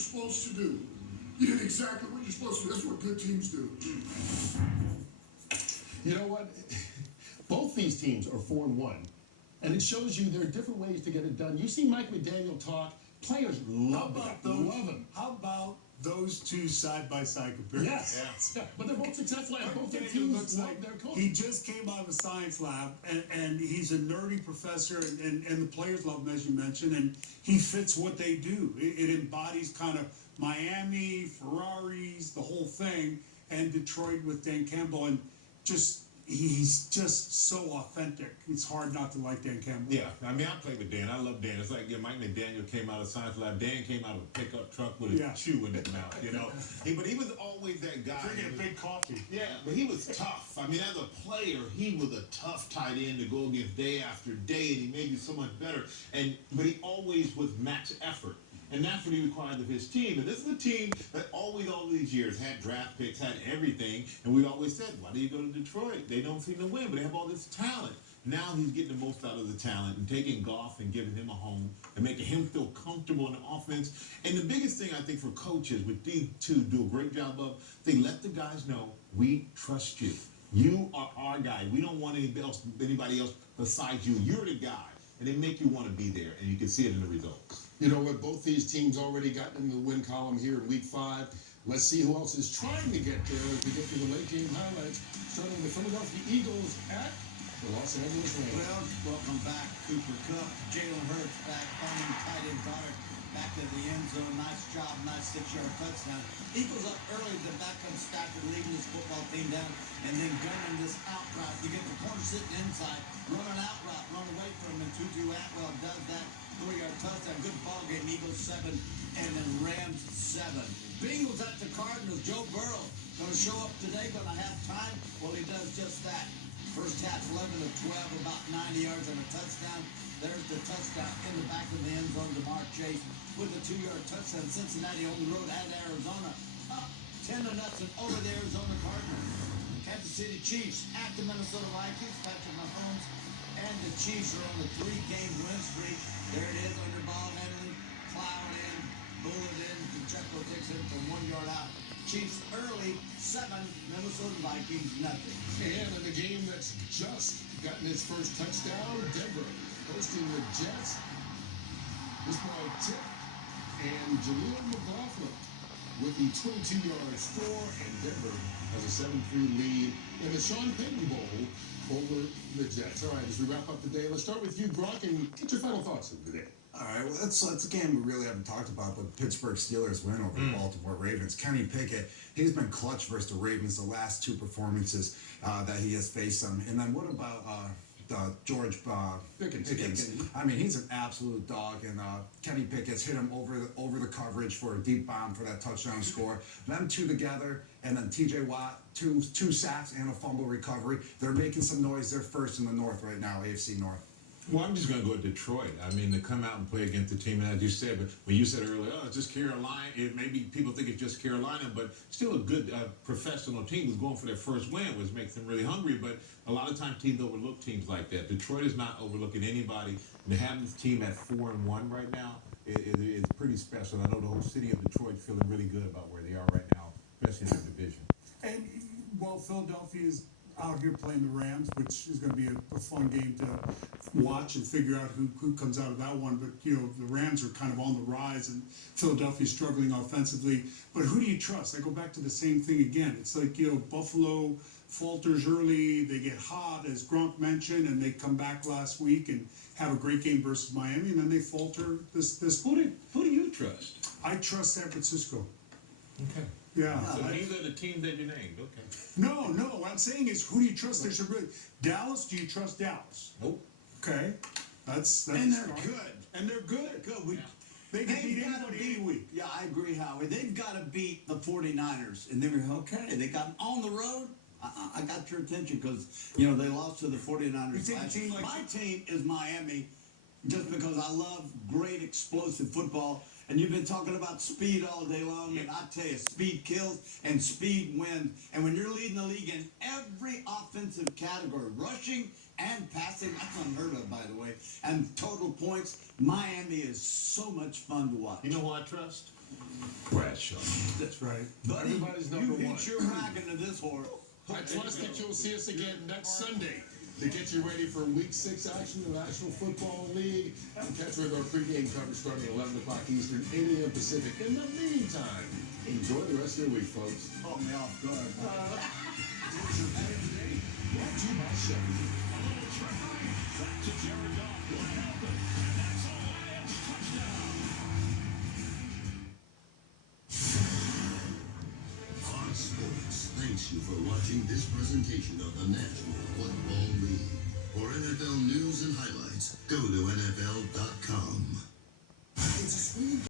supposed to do. You did exactly what you're supposed to do. That's what good teams do. You know what? Both these teams are 4-1, and it shows you there are different ways to get it done. You see Mike McDaniel talk. Players love him. How about those two side-by-side comparisons? Yes. Yeah. But they're both successful. Both their McDaniel teams looks love like their coach. he just came out of a science lab, and he's a nerdy professor, and the players love him, as you mentioned, and he fits what they do. It embodies kind of Miami, Ferraris, the whole thing, and Detroit with Dan Campbell, and he's just so authentic. It's hard not to like Dan Campbell. Yeah, I mean, I played with Dan. I love Dan. It's like Mike McDaniel came out of science lab. Dan came out of a pickup truck with a chew in his mouth, you know. But he was always that guy. Drinking a big coffee. Yeah, but he was tough. I mean, as a player, he was a tough tight end to go against day after day, and he made you so much better. But he always was max effort. And that's what he required of his team. And this is a team that always, all these years, had draft picks, had everything. And we always said, why do you go to Detroit? They don't seem to win, but they have all this talent. Now he's getting the most out of the talent and taking Goff and giving him a home and making him feel comfortable in the offense. And the biggest thing, I think, for coaches, with these two do a great job of, they let the guys know, we trust you. You are our guy. We don't want anybody else besides you. You're the guy. And they make you want to be there, and you can see it in the results. You know what? Both these teams already got in the win column here in Week 5. Let's see who else is trying to get there as we get to the late game highlights. Starting with the Philadelphia Eagles at the Los Angeles Rams. Well, welcome back, Cooper Kupp. Jalen Hurts back, finding tight end Goddard back to the end zone. Nice job, nice 6-yard touchdown. Eagles up early. The backup Stafford leading this football team down and then gunning this out route. You get the corner sitting inside, running out route, run away from him, and Tutu Atwell does that. 3-yard touchdown. Good ball game. Eagles 7 and then Rams 7. Bengals at the Cardinals. Joe Burrow going to show up today, going to have time. Well, he does just that. First half 11 of 12, about 90 yards and a touchdown. There's the touchdown in the back of the end zone to Mark Chase with a 2-yard touchdown. Cincinnati on the road at Arizona. Up 10-0 over the Arizona Cardinals. Kansas City Chiefs at the Minnesota Vikings. Patrick Mahomes and the Chiefs are on the 3-game win streak. There it is, under ball handling, cloud in, bullet in, Pacheco takes it from 1 yard out. Chiefs early, 7, Minnesota Vikings, nothing. And in the game that's just gotten its first touchdown, Denver hosting the Jets. This boy Tip and Jaleel McLaughlin with the 22-yard score, and Denver has a 7-3 lead in the Sean Payton Bowl over the Jets. All right, as we wrap up the day, let's start with you, Gronk, and get your final thoughts of the day. All right, well, that's a game we really haven't talked about, but Pittsburgh Steelers win over the Baltimore Ravens. Kenny Pickett, he's been clutch versus the Ravens the last 2 performances that he has faced them. And then what about George Pickens? I mean, he's an absolute dog, and Kenny Pickett's hit him over the coverage for a deep bomb for that touchdown score. Them two together, and then T.J. Watt, two sacks and a fumble recovery. They're making some noise. They're first in the North right now, AFC North. Well, I'm just going to go to Detroit. I mean, to come out and play against the team, and as you said, but when you said earlier, oh, it's just Carolina, maybe people think it's just Carolina, but still a good professional team who's going for their first win, which makes them really hungry. But a lot of times teams overlook teams like that. Detroit is not overlooking anybody. And to have this team at 4-1 right now is pretty special. I know the whole city of Detroit is feeling really good about where they are right now, especially in their division. And, well, Philadelphia is out here playing the Rams, which is going to be a fun game to watch and figure out who comes out of that one. But, you know, the Rams are kind of on the rise, and Philadelphia's struggling offensively. But who do you trust? I go back to the same thing again. It's like, you know, Buffalo falters early, they get hot, as Gronk mentioned, and they come back last week and have a great game versus Miami, and then they falter this. Who do you trust? I trust San Francisco. Okay. Yeah. So these are the teams that you named. Okay. No. What I'm saying is, who do you trust? There's a really Dallas. Do you trust Dallas? Nope. Okay. That's And they're smart. good. And they're good. Good. They can beat They've got to anybody beat. any week. Yeah, I agree, Howie. They've got to beat the 49ers, and then we're okay. They got on the road. I got your attention because you know they lost to the 49ers. You think a last team like my team is Miami, just because I love great explosive football. And you've been talking about speed all day long, and I tell you, speed kills and speed wins. And when you're leading the league in every offensive category, rushing and passing. That's unheard of, by the way. And total points, Miami is so much fun to watch. You know who I trust? Bradshaw. That's right. Buddy, Everybody's number you one. hitch your wagon to this horse. I trust that you'll see us again next Sunday to get you ready for Week 6 action in the National Football League. And catch with our pregame coverage starting at 11 o'clock Eastern, 8 a.m. Pacific. In the meantime, enjoy the rest of your week, folks. Caught me off guard. Brought to you by Chevy. Fox Sports thanks you for watching this presentation of the National Football League. For NFL news and highlights, go to NFL.com. It's a screen.